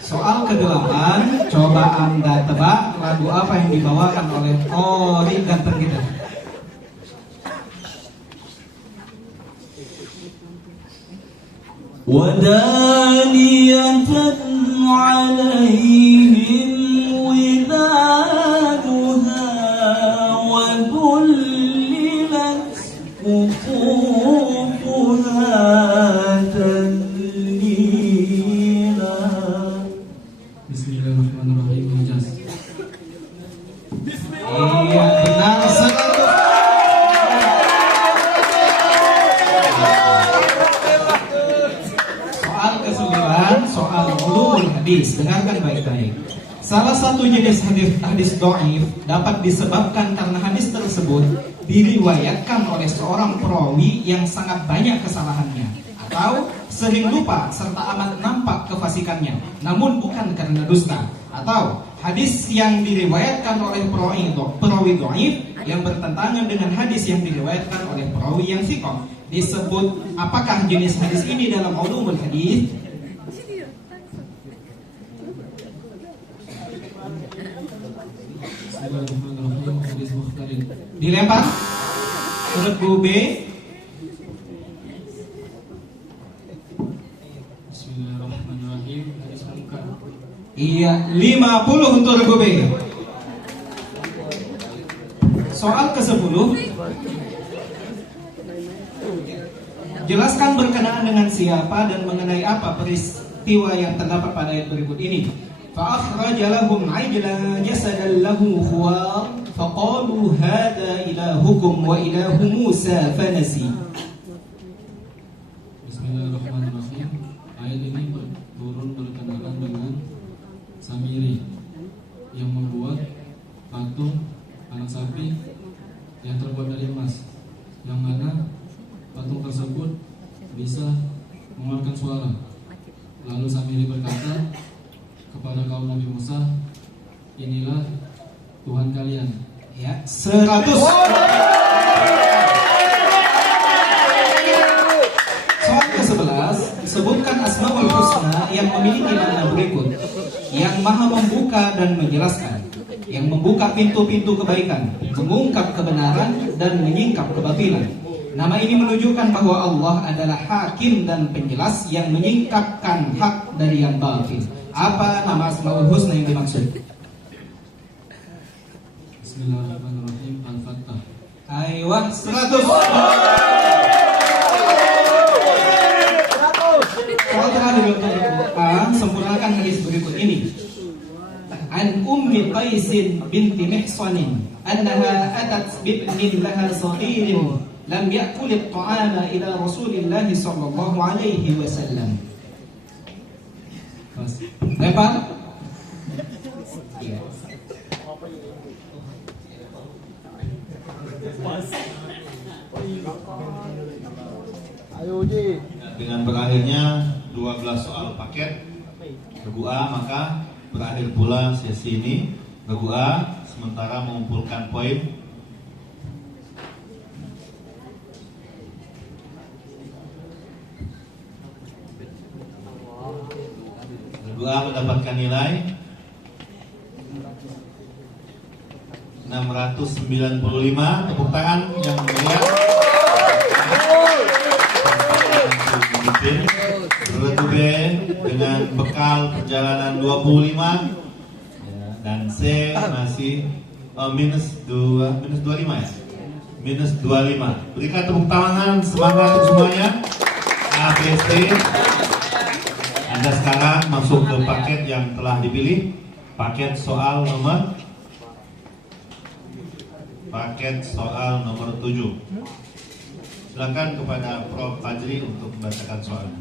Soal ke-8, coba Anda tebak lagu apa yang dibawakan oleh ini ganteng kita. Wadaniyatan 'alaihim wiladuha wa dhullilat qutufuha tadlila. Bismillahirrahmanirrahim. Iya, benar sekali. Soal ke-9, soal ulumul hadis. Dengarkan baik-baik. Salah satu jenis hadis dhaif dapat disebabkan karena hadis tersebut diriwayatkan oleh seorang perawi yang sangat banyak kesalahannya, atau sering lupa serta amat nampak kefasikannya, namun bukan karena dusta. Atau hadis yang diriwayatkan oleh perawi dhaif yang bertentangan dengan hadis yang diriwayatkan oleh perawi yang thiqah. Disebut apakah jenis hadis ini dalam ulumul hadis? Dilempar urut Bu B. Bismillahirrahmanirrahim. Hadis munkar. Iya, 50 untuk Regu B. Soal ke-10, jelaskan berkenaan dengan siapa dan mengenai apa peristiwa yang terdapat pada ayat berikut ini. فَأَخْرَجَ لَهُمْ عِجْلًا جَسَدًا لَهُ خُوَارٌ فَقَالُوا هَذَا إِلَٰهُكُمْ وَإِلَٰهُ مُوسَىٰ فَنَسِيَ. Bismillahirrahmanirrahim. Ayat ini turun berkenaan dengan Samiri yang membuat patung anak sapi yang terbuat dari emas, yang mana patung tersebut bisa mengeluarkan suara. Lalu Samiri berkata kepada kaum Nabi Musa, inilah Tuhan kalian. Ya, 100. Soal ke-11, sebutkan Asmaul Husna yang memiliki makna berikut: yang maha membuka dan menjelaskan, yang membuka pintu-pintu kebaikan, mengungkap kebenaran dan menyingkap kebatilan. Nama ini menunjukkan bahwa Allah adalah hakim dan penjelas yang menyingkapkan hak dari yang batil. Apa nama Asmaul Husna yang dimaksud? Bismillahirrahmanirrahim. Al-Fattah. Aywa, 100. Soal terakhir untuk Quran, sempurnakan hadis berikut ini. An Ummi Qaisin binti Mihsanin annaha atat bibnin laha saghirin lam ya'kul at-ta'ama ila Rasulillah sallallahu alaihi wasallam. Lempar. Iya. Ayo Ji. Dengan berakhirnya 12 soal paket Regu A, maka berakhir pula sesi ini. Regu A sementara mengumpulkan poin. Regu A mendapatkan nilai 695. Tepuk tangan yang meriah. Regu B dengan bekal perjalanan 25 dan C masih minus 25 ya. Minus 25. Berikan tepuk tangan semangat untuk semuanya. ABC. Anda sekarang masuk ke paket yang telah dipilih. Paket soal nomor 7. Silakan kepada Prof. Fajri untuk membacakan soalnya.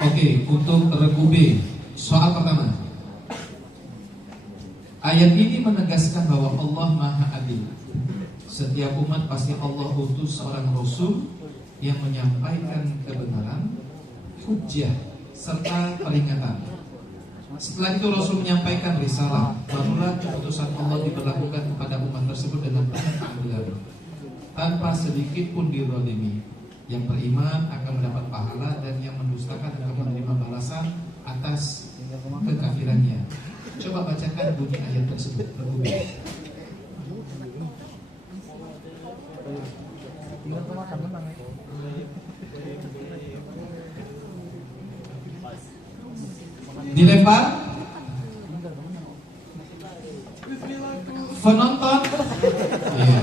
Oke, untuk Regu B, soal pertama. Ayat ini menegaskan bahwa Allah Maha Adil. Setiap umat pasti Allah utus seorang Rasul yang menyampaikan kebenaran, hujjah, serta peringatan. Setelah itu Rasul menyampaikan risalah, barulah keputusan Allah diberlakukan kepada umat tersebut dengan penuh keadilan. tanpa sedikit pun dizalimi. Yang beriman akan mendapat pahala dan yang mendustakan akan menerima balasan atas kekafirannya. Coba bacakan bunyi ayat tersebut. Dilempar. Penonton. Iya.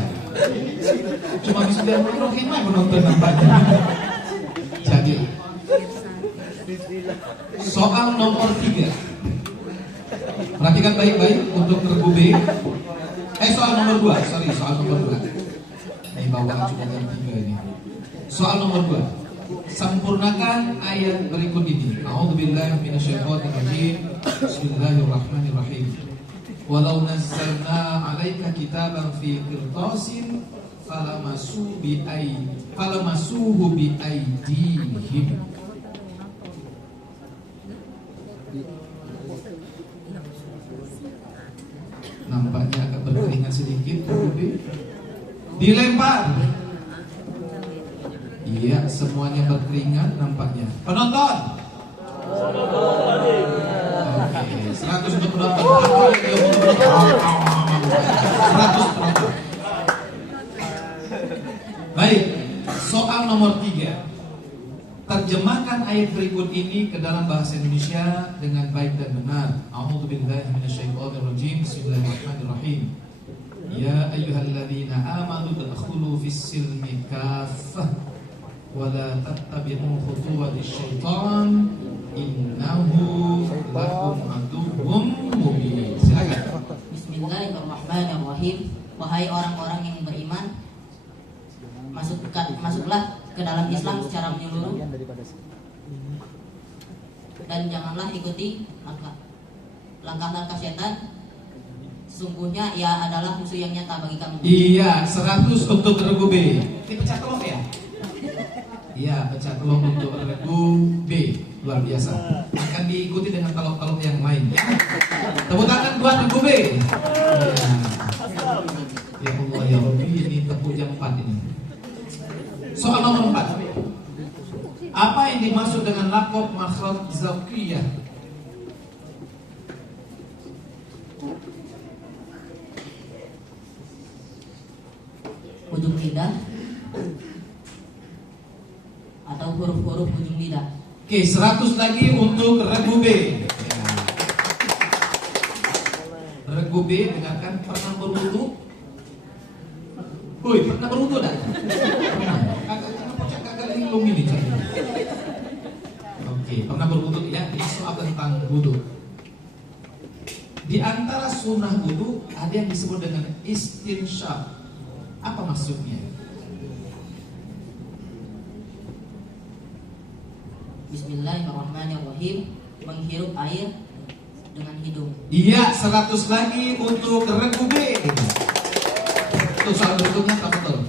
Cuma bismillahirrahmanirrahim menonton nampaknya. Jadi soal nomor 3. Perhatikan baik-baik untuk regu B. Soal nomor 2. Soal nomor 2. Ini bawaan cuma jam 3 ini. Soal nomor 2. Sempurnakan ayat berikut ini. A'udzubillahi minasyaitonirrajim. Bismillahirrahmanirrahim. Walau nazzalna 'alaika kitaban fi qirtasin falamasuhu bi aydihim. Nampaknya agak berkeringat sedikit. Dilempar. Iya, semuanya berkeringat nampaknya. Penonton. Oke, 100 untuk penonton. 100 penonton. Baik, soal nomor 3. Terjemahkan ayat berikut ini ke dalam bahasa Indonesia dengan baik dan benar. A'udzubillahi minasyaitonirrajim. Bismillahirrahmanirrahim. Ya ayyuhalladzina amanu udkhulu fis-silmi kaffah wa la tattabi'u khutuwatis syaitan innahu lakum aduwwum mubin. Silakan. Bismillahirrahmanirrahim. Wahai orang-orang yang beriman, masuklah ke dalam Islam secara menyeluruh dan janganlah ikuti langkah-langkah setan. Sesungguhnya ia adalah musuh yang nyata bagi kamu. Iya, 100 untuk regu B. Ini pecah telur ya? Iya, pecah telur untuk regu B. Luar biasa. Akan diikuti dengan telur-telur yang lain ya. Tepuk tangan buat regu B. Ya Allah ya Rabbi, ini tepuk jam 4 ini. Soal nomor 4. Apa yang dimaksud dengan laqab makhraj zawqiyah? Ujung lidah atau huruf-huruf ujung lidah. Oke, 100 lagi untuk regu B. Regu B, dengarkan. Pernah berwudu? Woi, pernah berwudu dah? Pernah. Kagak linglung ini cara. Oke, pernah berwudu ya? Ini soal tentang wudu. Di antara sunnah wudu ada yang disebut dengan istinsyaq. Apa maksudnya? Bismillahirrahmanirrahim. Menghirup air dengan hidung. Iya, 100 lagi untuk regu B. Itu soal berikutnya tak betul.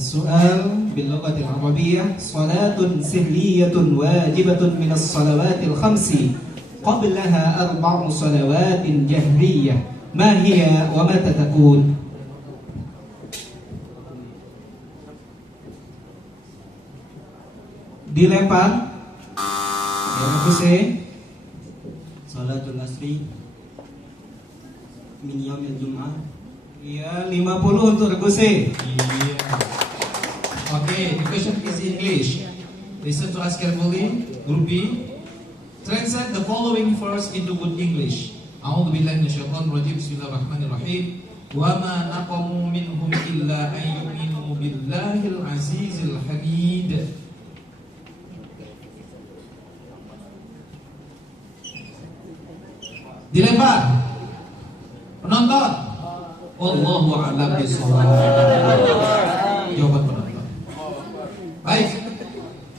Soal bilughatil arabiyyah, salatun sirriyatun wajibatun minas salawatil khamsi qablaha 4 salawatin jahriyah. Ma hiya wa mata takun? Dilempar. Yang ke Salatul asri min yaumil jum'ah. Iya, 50 untuk regu C. Iya. Okay, the question is in English. Listen to us carefully. Group B. Translate the following verse into good English. A'udzubillahi minasyaitonirrajim. Bismillahirrahmanirrahim. Wa ma naqamu minhum illa an yu'minu billahil azizil hamid. Dilempar. Penonton. Wallahu a'lam bishawab. Jawaban penonton. Baik.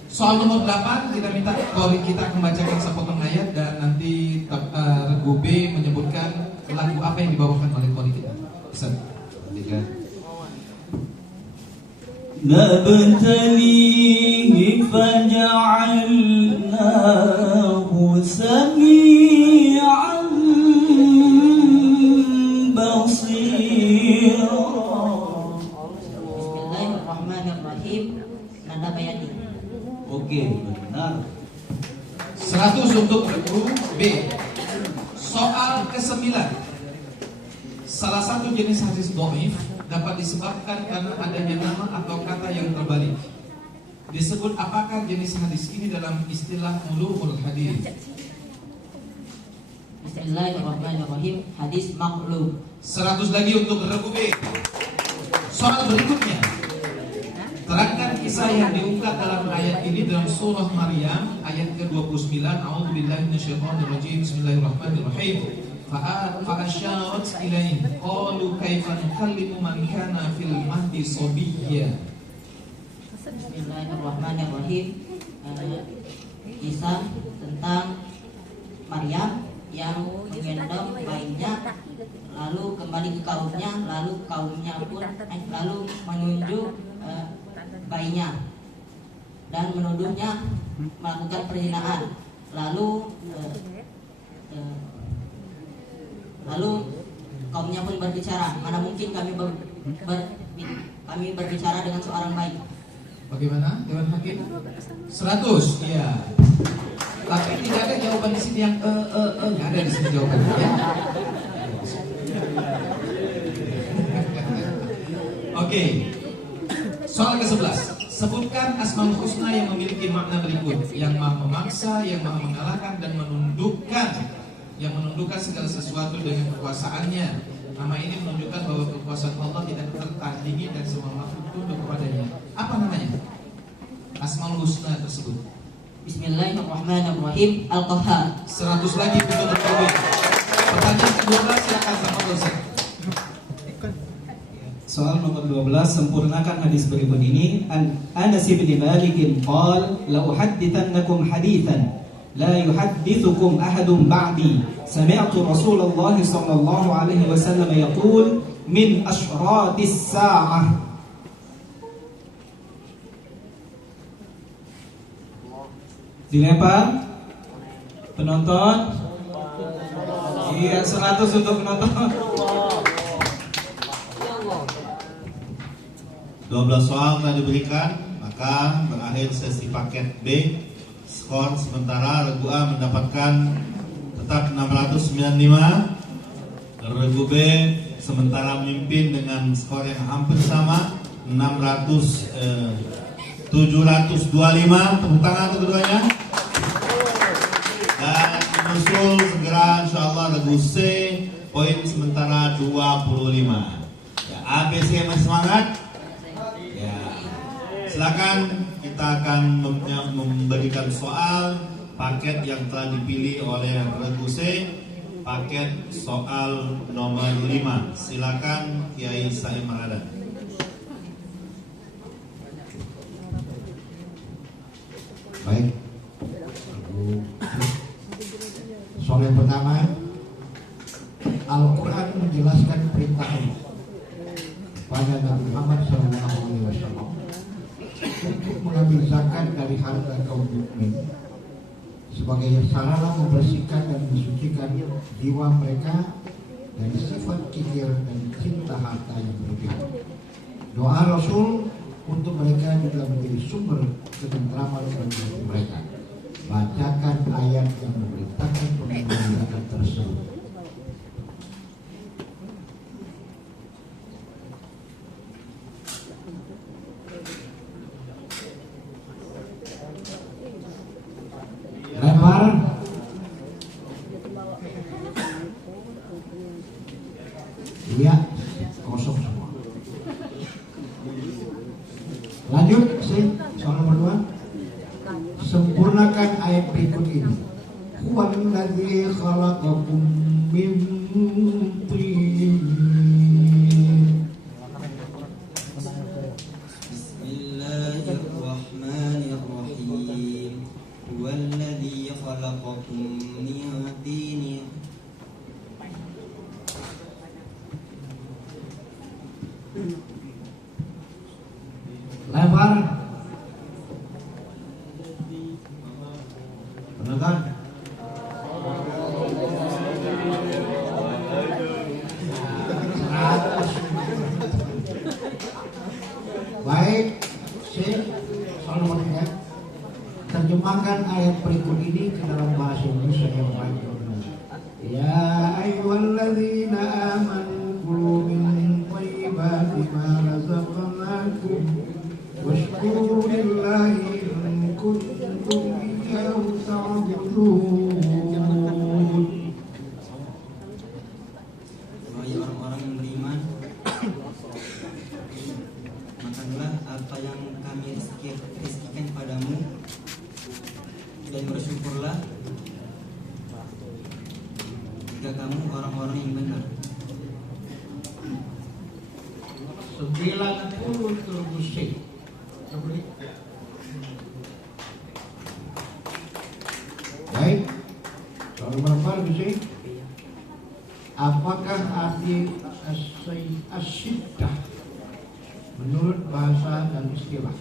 Soal nomor 8 kita minta Kori kita membacakan sepotong ayat dan nanti regu B menyebutkan lagu apa yang dibawakan oleh Kori kita. Pesan. نبتليه فجعلناه سميعا بصيرا Bismillahirrahmanirrahim. Nanda Bayani. Oke, benar. 100 untuk regu B. Soal ke-9. Salah satu jenis hadis dhaif dapat disebabkan karena adanya nama atau kata yang terbalik. Disebut apakah jenis hadis ini dalam istilah ulumul hadis? Bismillahirrahmanirrahim. Hadis maqlub. 100 lagi untuk regu B. Soal berikutnya. Terangkan kisah yang diungkap dalam ayat ini dalam surah Maryam ayat ke-29. A'udzubillahi minasyaitonirrajim. Bismillahirrahmanirrahim. Fa'asyarat ilaihi qalu kaifa nukallimu man kana fil mahdi sabiyya. Bismillahirrahmanirrahim. Kisah tentang Maryam yang menggendong bayinya, lalu kembali ke kaumnya, lalu kaumnya pun lalu menunjuk bayinya dan menuduhnya melakukan perzinaan. Lalu kaumnya pun berbicara, mana mungkin kami berbicara dengan seorang bayi. Bagaimana Dewan Hakim? 100, ya. Tapi tidak ada jawaban di sini yang nggak ada di sini jawabannya. Ya. Oke. Soal ke-11. Sebutkan Asmaul Husna yang memiliki makna berikut: yang maha memaksa, yang maha mengalahkan dan menundukkan, yang menundukkan segala sesuatu dengan kekuasaannya. Nama ini menunjukkan bahwa kekuasaan Allah tidak tertandingi dan semua makhluk tunduk kepadanya. Apa namanya Asmaul Husna tersebut? Bismillahirrahmanirrahim. Al-Qahhar. 100 lagi untuk berkawin. Pertanyaan ke-12 silakan sama dosen. Soal nomor 12, sempurnakan hadis berikut ini. Anas bin Malik qala la uhaddithannakum hadithan la yuhaddithukum ahadun ba'di sami'tu Rasulullah sallallahu alaihi wasallam yaqul min ashratis sa'ah. Dilempar penonton. Iya, 100 untuk penonton. 12 soal telah diberikan, maka berakhir sesi paket B. Skor sementara regu A mendapatkan tetap 695, regu B sementara memimpin dengan skor yang hampir sama 725. Tepuk tangan untuk keduanya. Dan menyusul segera insyaallah regu C, poin sementara 25. Ya, A, B, C masih semangat. Ya, silakan, kita akan memberikan soal paket yang telah dipilih oleh regu C, paket soal nomor 5. Silakan Kiai Saim Maradan. Baik. Soal yang pertama, Al-Quran menjelaskan perintah Allah pada Nabi Muhammad SAW untuk mengambil zakat dari harta kaum mukmin sebagai sarana membersihkan dan mensucikan jiwa mereka dari sifat kikir dan cinta harta yang berlebihan. Doa Rasul untuk mereka juga menjadi sumber ketentraman bagi mereka. Bacakan ayat yang memberitakan pengambilan zakat tersebut. Lempar. Iya, kosong semua. Lanjut sih, soal nomor 2. Sempurnakan ayat berikut ini. Huwallazi khalaqakum min tin. Bismillahirrahmanirrahim. Huwallazi khalaqakum min tin. Lempar. Penonton. Baik, terjemahkan ayat berikut ini ke dalam bahasa Indonesia yang baik. Ya ayyuhalladzina amanu kulu min thayyibati ma razaqnakum washkuru lillahi in kuntum iyyahu ta'budun. Wahai orang-orang yang beriman, makanlah apa yang kami rizkikan padamu dan bersyukurlah jika kamu orang-orang yang benar. 90 sih. Baik, kalau berapa sih? Apakah arti asyiddah menurut bahasa dan istilah?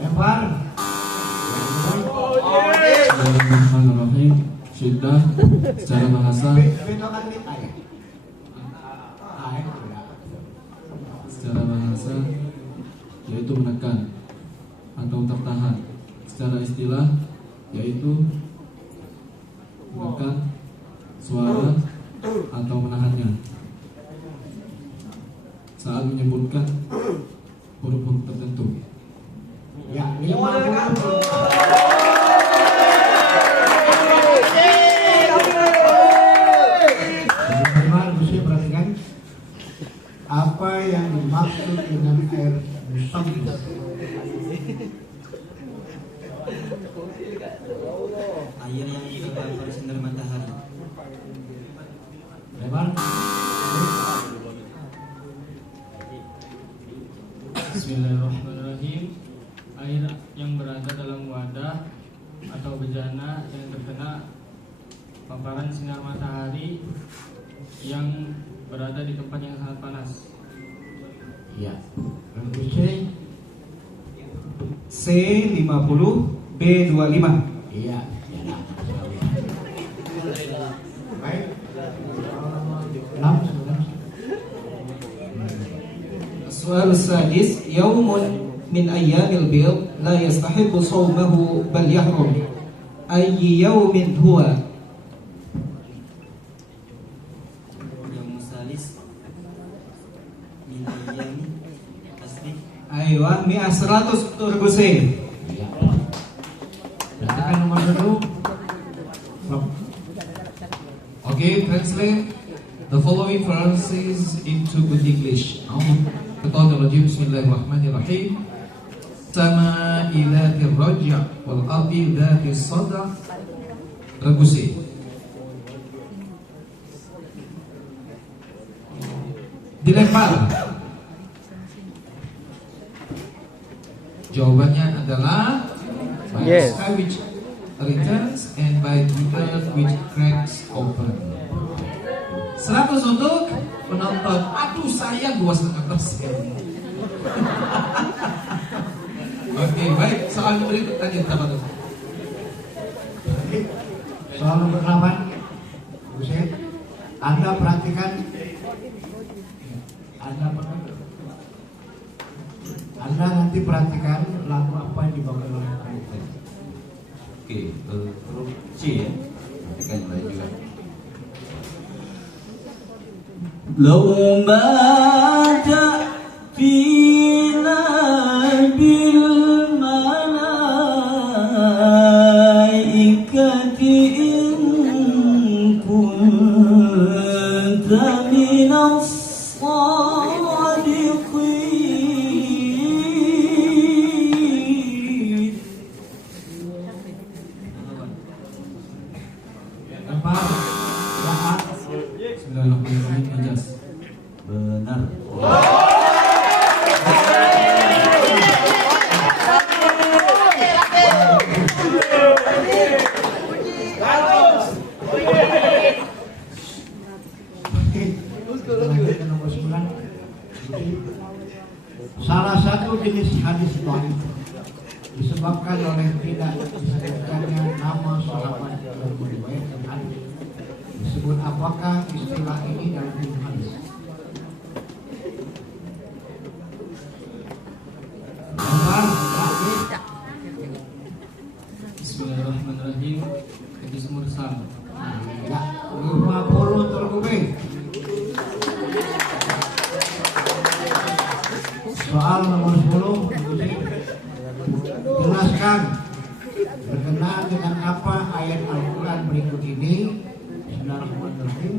Lempar. Bismillahirrahmanirrahim. Syiddah secara bahasa yaitu menekan atau tertahan. Secara istilah yaitu menekan suara atau menahannya saat menyebutkan huruf-huruf tertentu. Ya, 50. Mesti perhatikan apa yang dimaksud dengan air musabbi. Air yang dibawa pada sinar matahari. Lebar. Bismillahirrahmanirrahim. Air yang berada dalam wadah atau bejana yang terkena paparan sinar matahari yang berada di tempat yang sangat panas. Iya. C C50 B25. Iya. Baik. 6. السؤال السادس يوم من أيام البيض لا يستحب صومه بل يحرم أي يوم هو؟ Yang salis min ayyami tasbih. أيوة 100 turbusin. Iya. Perhatikan nomor 1. Okay, translate the following verses into good English. Bismillahirrahmanirrahim. Sama'i dhatir raja' wal ardi dhatir sada' Rebusi. Dilempar. Jawabannya adalah by the sky which returns and by the earth which cracks open. 100 untuk penonton. Aduh sayang 2,5%. Oke, baik. Soal berikut lanjut apa tuh? Soal nomor 8. Buset. Anda perhatikan. Anda nanti perhatikan lagu apa yang dibawa oleh Anda. Oke, huruf C ya. Perhatikan baik juga. لو مات فينا بالملائكة إن كنت من الصادقين. Bismillahirrahmanirrahim. Ijaz. Benar. Nomor 9. Salah satu jenis hadis dhaif disebabkan oleh tidak disebutkannya nama sahabat yang meriwayatkan hadis. Disebut apakah istilah ini dalam ilmu hadis? Hasan. Ya, 50 terkubing. Soal nomor 10, jelaskan berkenaan dengan apa ayat Al-Quran berikut ini. Bismillahirrahmanirrahim.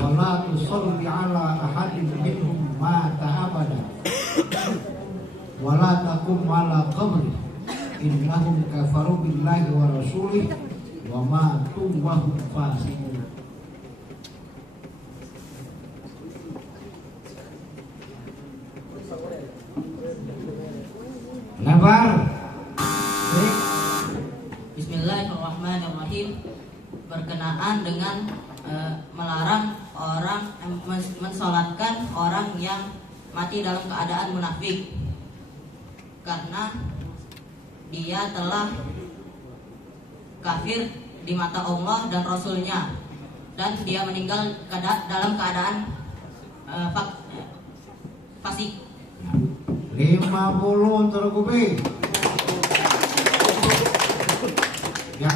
Wala tusalli ala ahadin minhum mata abada wala taqum ala qabri innahum kafaru billahi wa rasulih wa matu wa hum fasiqun. Lebar. Bismillahirrahmanirrahim. Berkenaan dengan melarang orang mensolatkan orang yang mati dalam keadaan munafik, karena dia telah kafir di mata Allah dan Rasulnya, dan dia meninggal dalam keadaan fasik. 50 terkubing. Ya.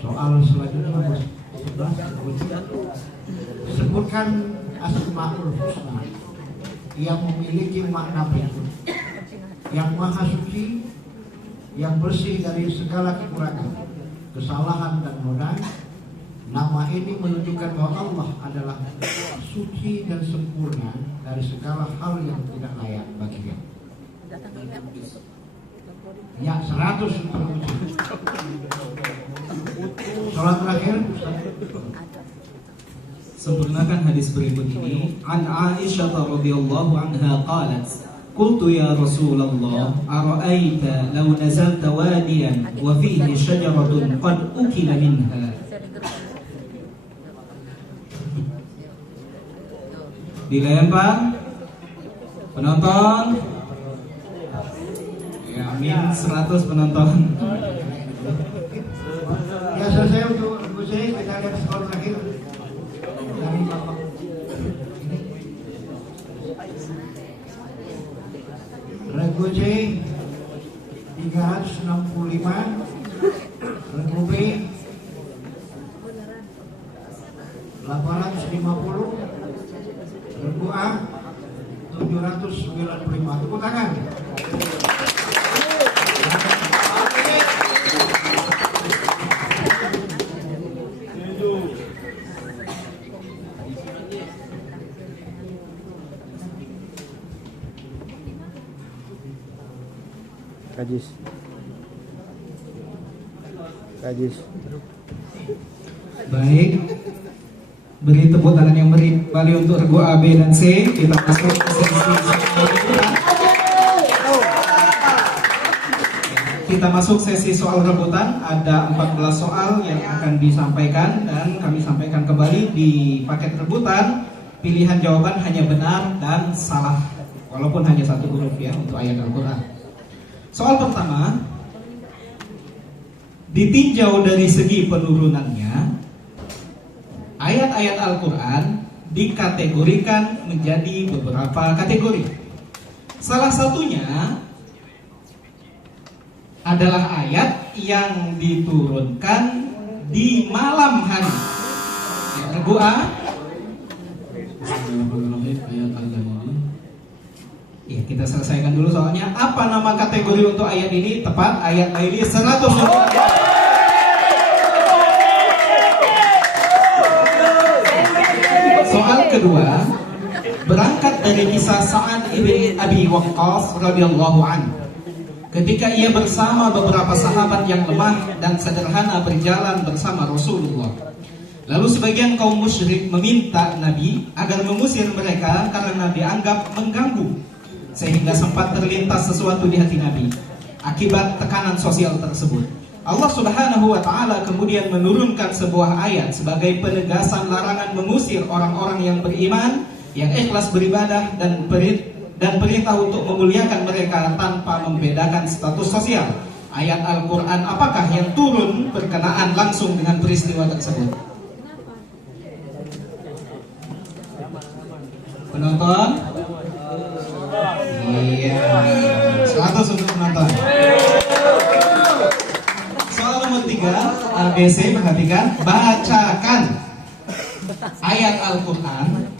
Soal selanjutnya sebutkan Asmaul Husna yang memiliki makna berikut: yang maha suci, yang bersih dari segala kekurangan, kesalahan dan noda. Nama ini menunjukkan bahwa Allah adalah suci dan sempurna dari segala hal yang tidak layak baginya. Ya, 100 Salat terakhir, Sempurnakan hadis berikut ini. An Aisyah radhiyallahu anha qalat, qultu ya Rasulullah, ara'aita law nazalta wadiyan wa fihi syajaratun qad ukila minha. Dilempar penonton. Ya, amin. 100 penonton. ya selesai untuk saya. Kita lihat skor terakhir dari Bapak ini. Regu C 365, regu B 850, regu A 795. Tepuk tangan. Kajis. Baik. Beri tepuk tangan yang kembali untuk regu A, B, dan C. Kita masuk ke sesi Kita masuk sesi soal rebutan. Ada 14 soal yang akan disampaikan, dan kami sampaikan kembali di paket rebutan. Pilihan jawaban hanya benar dan salah, walaupun hanya satu huruf ya untuk ayat Al-Quran. Soal pertama, ditinjau dari segi penurunannya, ayat-ayat Al-Quran dikategorikan menjadi beberapa kategori. Salah satunya adalah ayat yang diturunkan di malam hari. Regu A. Ayat Al-Ghani. Ya, kita selesaikan dulu soalnya. Apa nama kategori untuk ayat ini? Tepat, ayat Laili 100. Soal kedua, berangkat dari kisah Sa'ad ibn Abi Waqqas radhiyallahu anhu. Ketika ia bersama beberapa sahabat yang lemah dan sederhana berjalan bersama Rasulullah. Lalu sebagian kaum musyrik meminta Nabi agar mengusir mereka karena dianggap mengganggu, sehingga sempat terlintas sesuatu di hati Nabi akibat tekanan sosial tersebut. Allah Subhanahu wa Ta'ala kemudian menurunkan sebuah ayat sebagai penegasan larangan mengusir orang-orang yang beriman, yang ikhlas beribadah, dan perintah untuk memuliakan mereka tanpa membedakan status sosial. Ayat Al-Quran apakah yang turun berkenaan langsung dengan peristiwa tersebut? Penonton? Iya, 100 untuk penonton. Soal nomor 3, ABC, perhatikan, bacakan ayat Al-Quran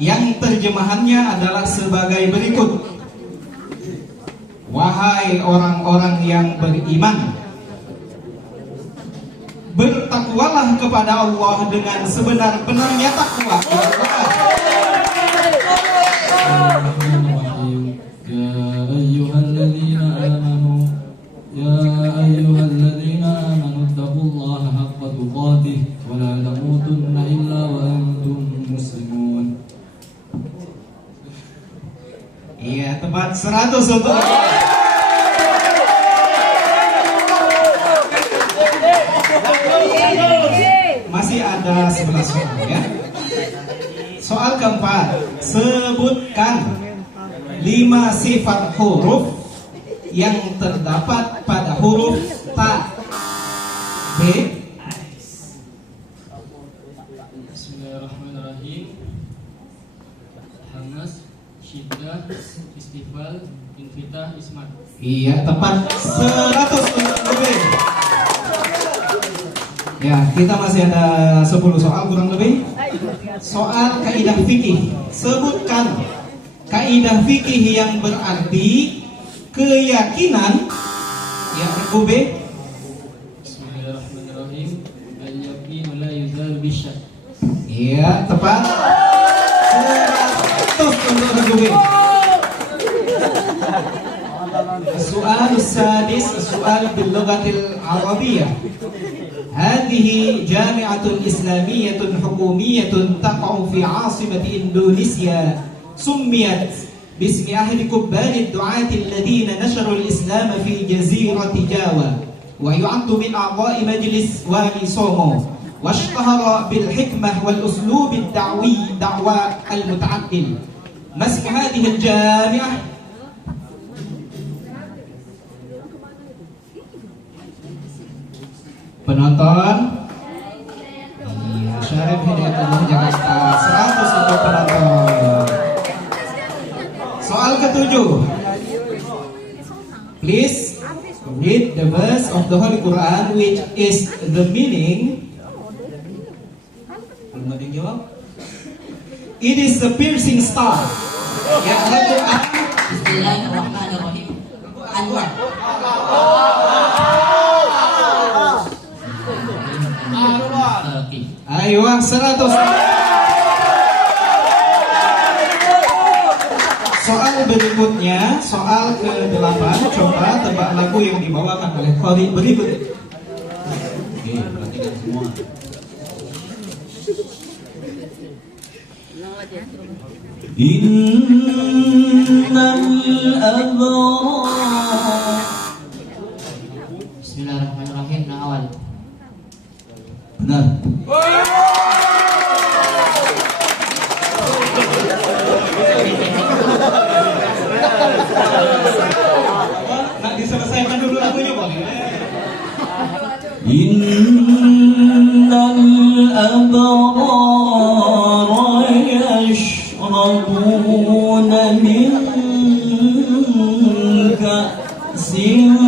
yang terjemahannya adalah sebagai berikut. Wahai orang-orang yang beriman, bertakwalah kepada Allah dengan sebenar-benarnya takwa. Ya ayyuhalladzina amanu taqullaha haqqa tuqatih wa la tamutunna illa wa antum muslimun. Iya, tepat 100 untuk masih ada 11 soal ya. Soal keempat, sebutkan 5 sifat huruf yang terdapat pada huruf ta. B. Bismillahirrahmanirrahim. Hamas, Syiddah, Istifal, Infitah, Ismat. Iya, tepat 100 untuk B. Ya, kita masih ada 10 soal kurang lebih. Soal kaidah fikih. Sebutkan kaidah fikih yang berarti keyakinan. Ya, B. Bismillahirrahmanirrahim. Al-yaqin la yuzal bisyak. Iya, tepat 100 untuk B. Soal sadis, soal bil lughatil arabiyyah. هذه جامعة إسلامية حكومية تقع في عاصمة إندونيسيا سميت باسم أحد كبار الدعاة الذين نشروا الإسلام في جزيرة جاوا ويعد من أعضاء مجلس والي سومو واشتهر بالحكمة والأسلوب الدعوي دعوى المتعدل. ما اسم هذه الجامعة؟ Penonton, iya, Syarif Hidayatullah Jakarta 100 untuk penonton. Soal ketujuh, please read the verse of the Holy Quran which is the meaning. Belum ada yang jawab. It is a piercing star. Ya, Al-Quran. Bismillahirrahmanirrahim. Anwar. Ayo 100. Soal berikutnya, soal ke-8, coba tebak lagu yang dibawakan oleh Qori berikut. Oke, perhatikan semua. Innal abrar. Bismillahirrahmanirrahim. Awal. Benar. Nah, diselesaikan dulu lagunya boleh. Innal abrar yashrabuna min ka'sin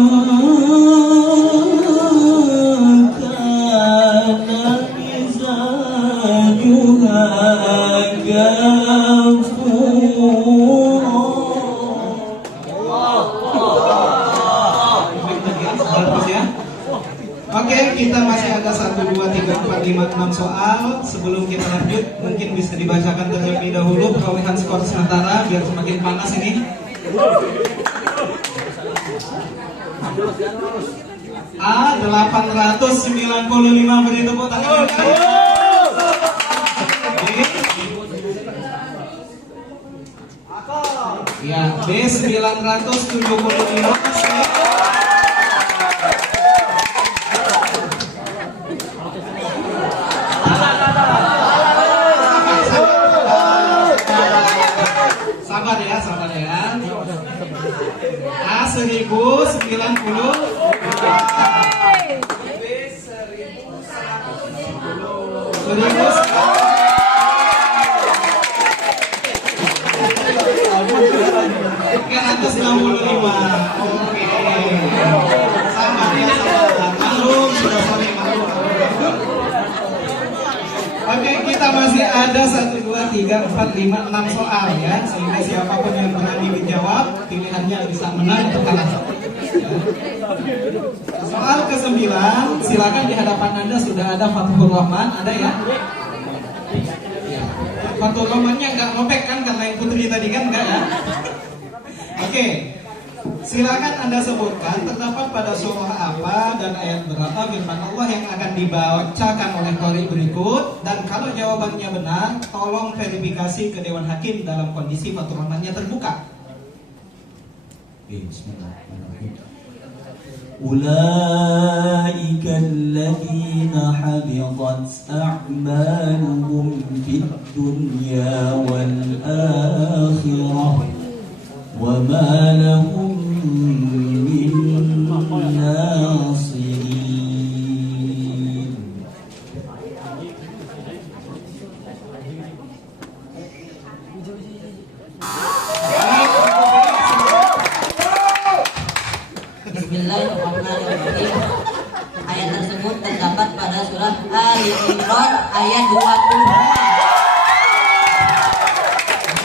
Oke, kita masih ada 1, 2, 3, 4, 5, 6 soal. Sebelum kita lanjut, mungkin bisa dibacakan terlebih dahulu perolehan skor sementara biar semakin panas ini. A 895 beri tepuk tangan. Ya, B 975. Sabar ya. A 1090. Oke. Sabar ya. Maklum, sudah sore maklum. ada 1, 2, 3, 4, 5, 6 soal ya, sehingga siapapun yang berani menjawab pilihannya bisa menang atau kalah. Soal ke-9, silakan di hadapan Anda sudah ada Fathur Rahman, ada ya? Fathur Rahmannya nggak ngopek kan karena yang putri tadi kan enggak ya? Oke. Silakan Anda sebutkan terdapat pada surah apa dan ayat berapa firman Allah yang akan dibacakan oleh qari berikut, dan kalau jawabannya benar, tolong verifikasi ke Dewan Hakim dalam kondisi Fathur Rahmannya terbuka. Bismillahirrahmanirrahim. أولئك الذين حبطت أعمالهم في الدنيا والآخرة وما لهم من ناصرين. Bismillahirrahmanirrahim. Ayat tersebut terdapat pada surat Ali Imran ayat 20.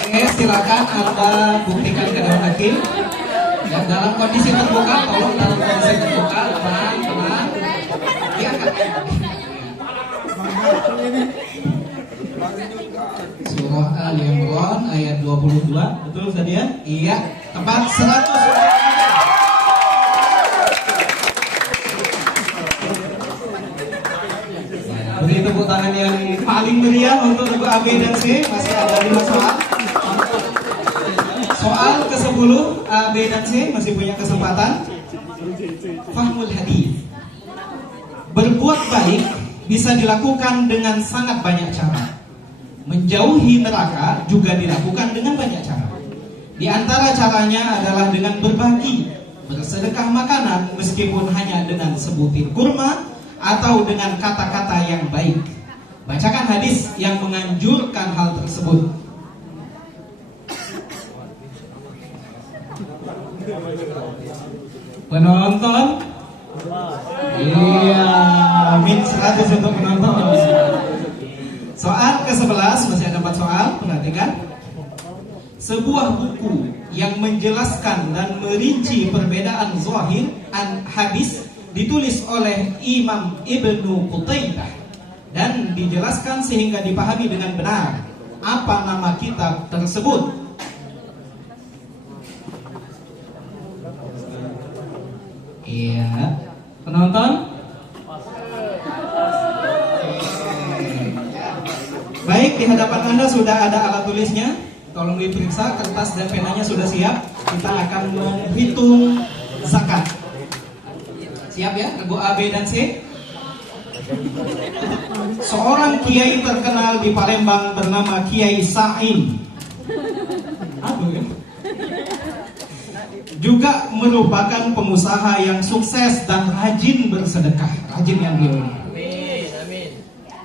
Oke, silakan Anda buktikan ke Dewan Hakim. Dan dalam kondisi terbuka, tolong dalam kondisi terbuka, tenang. Diangkat. Surah Ali Imran ayat 22, betul tadi ya? Iya, tepat 100. Beri tepuk tangan yang paling meriah untuk regu A, B, dan C. Masih ada 5 soal. Soal ke-10 A, B, dan C masih punya kesempatan. Fahmul hadis. Berbuat baik bisa dilakukan dengan sangat banyak cara. Menjauhi neraka juga dilakukan dengan banyak cara. Di antara caranya adalah dengan berbagi, bersedekah makanan meskipun hanya dengan sebutir kurma atau dengan kata-kata yang baik. Bacakan hadis yang menganjurkan hal tersebut. Penonton? Iya, amin 100 untuk penonton. Soal ke-11, masih ada 4 soal, perhatikan. Sebuah buku yang menjelaskan dan merinci perbedaan zahir dan hadis ditulis oleh Imam Ibnu Qutaybah dan dijelaskan sehingga dipahami dengan benar. Apa nama kitab tersebut? Iya, penonton? Baik, di hadapan Anda sudah ada alat tulisnya. Tolong diperiksa, kertas dan penanya sudah siap. Kita akan menghitung zakat. Siap ya, regu A, B, dan C. Seorang kiai terkenal di Palembang bernama Kiai Saim. Aduh ya. Juga merupakan pengusaha yang sukses dan rajin bersedekah. Rajin yang beliau.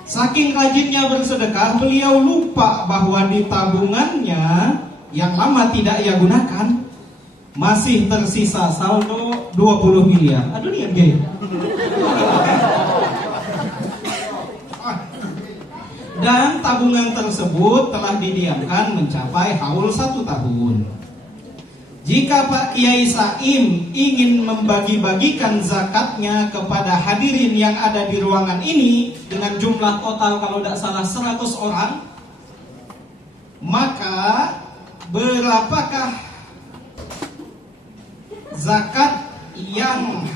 Saking rajinnya bersedekah, beliau lupa bahwa di tabungannya yang lama tidak ia gunakan masih tersisa saldo 20 miliar. Aduh nih gay. Dan tabungan tersebut telah didiamkan mencapai haul 1 tahun. Jika Pak Kiai Saim ingin membagi-bagikan zakatnya kepada hadirin yang ada di ruangan ini dengan jumlah total kalau tidak salah 100 orang, maka berapakah zakat yang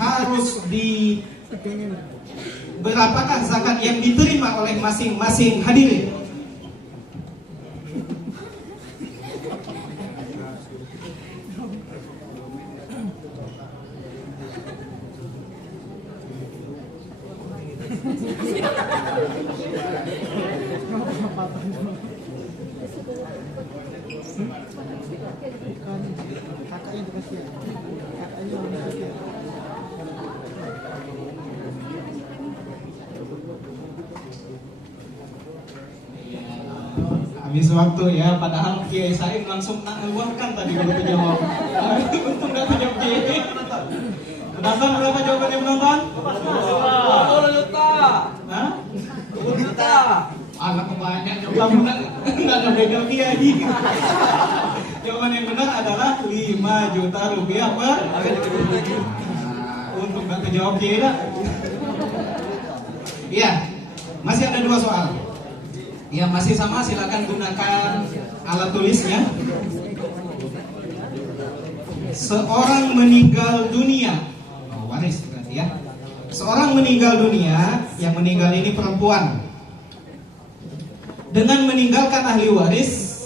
berapakah zakat yang diterima oleh masing-masing hadirin? Habis waktu ya, padahal Kiai Saim langsung mengeluarkan tadi kalau jawab. Untung nggak terjawab Kiai. Penonton berapa jawabannya penonton? 20 juta. Hah? 20 juta. Anak banyak jawaban benar, nggak ada beda kiai. Jawaban yang benar adalah 5 juta rupiah per. Untuk nggak kejawab kiai dah. Iya, masih ada 2 soal. Ya masih sama, silakan gunakan alat tulisnya. Seorang meninggal dunia, waris berarti ya. Seorang meninggal dunia, yang meninggal ini perempuan, dengan meninggalkan ahli waris,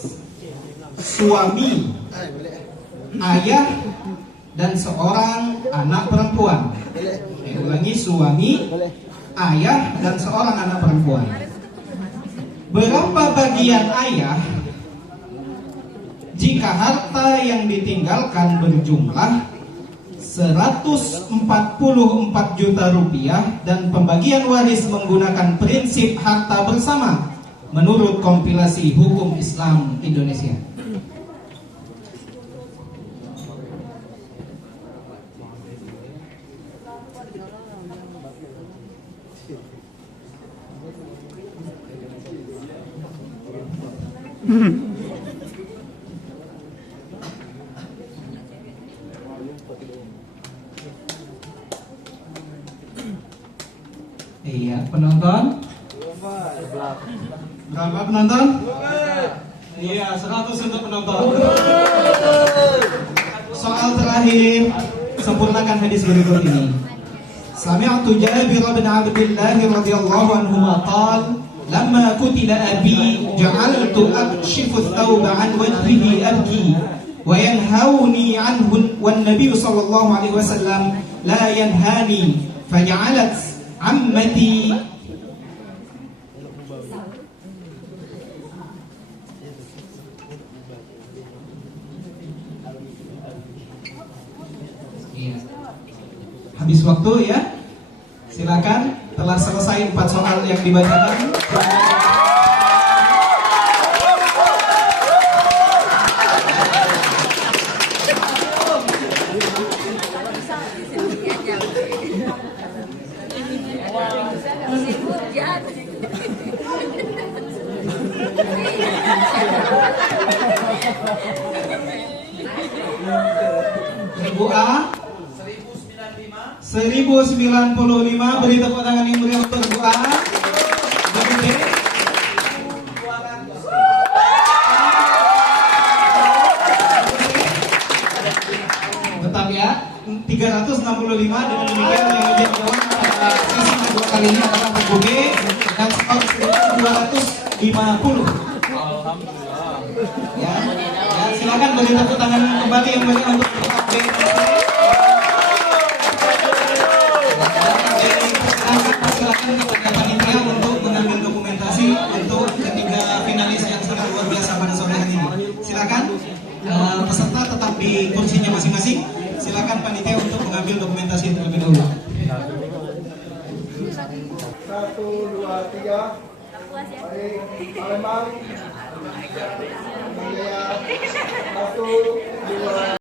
suami, ayah, dan seorang anak perempuan. Ulangi, suami, ayah, dan seorang anak perempuan. Berapa bagian ayah jika harta yang ditinggalkan berjumlah 144 juta rupiah dan pembagian waris menggunakan prinsip harta bersama menurut kompilasi hukum Islam Indonesia? Iya, penonton? Berapa penonton? Iya, 100 untuk penonton. Soal terakhir, sempurnakan hadis berikut ini. Sami'tu Jabir bin Abdullah radhiyallahu anhu qala lamma qutila abi ja'altu akshifu ath-thawba 'an wajhihi abki wa yanhauni 'anhu wan nabiy sallallahu alaihi wasallam la yanhani faja'alat ammati habis waktu ya. Silakan, telah selesai 4 soal yang dibacakan. Ibu A 1095, beri tepuk tangan yang meriah untuk Ibu A. Ibu B 200. Tetap ya, 365. Dengan demikian yang menjadi jawab pada sesi kedua kali ini adalah Ibu B dan skor 1250. Ya, silakan beri tepuk tangan kembali yang banyak untuk Ibu B. Silakan kepada panitia untuk mengambil dokumentasi untuk ketiga finalis yang sangat luar biasa pada sore hari ini. Silakan peserta tetap di kursinya masing-masing. Silakan panitia untuk mengambil dokumentasi terlebih dahulu. 1, 2, 3. Baik, Palembang. 1, 2